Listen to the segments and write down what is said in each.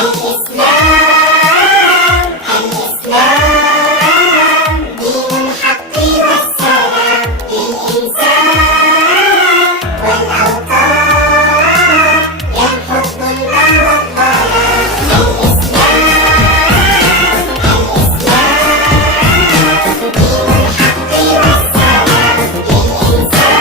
الإسلام الإسلام دين الحق والسلام للإنسان والأوطان يمحو الظلم والظلام. الإسلام دين الحق والسلام للإنسان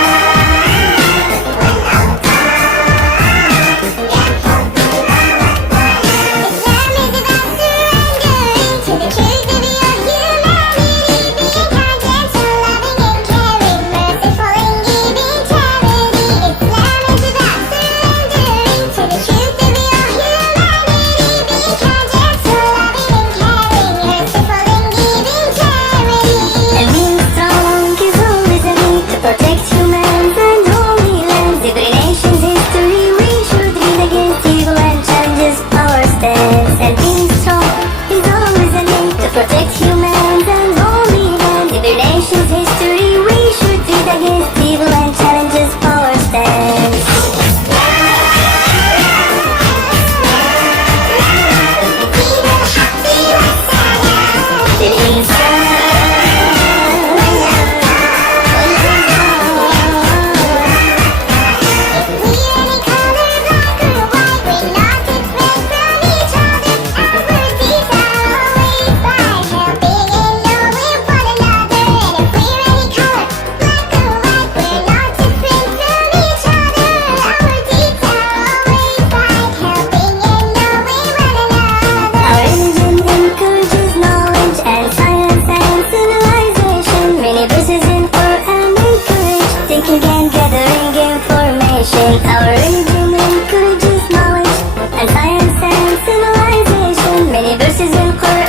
protect humans and holy lands. In the nation's history, we should lead against evil and challenges power stands. Our religion encourages knowledge and science and civilization. Many verses in Quran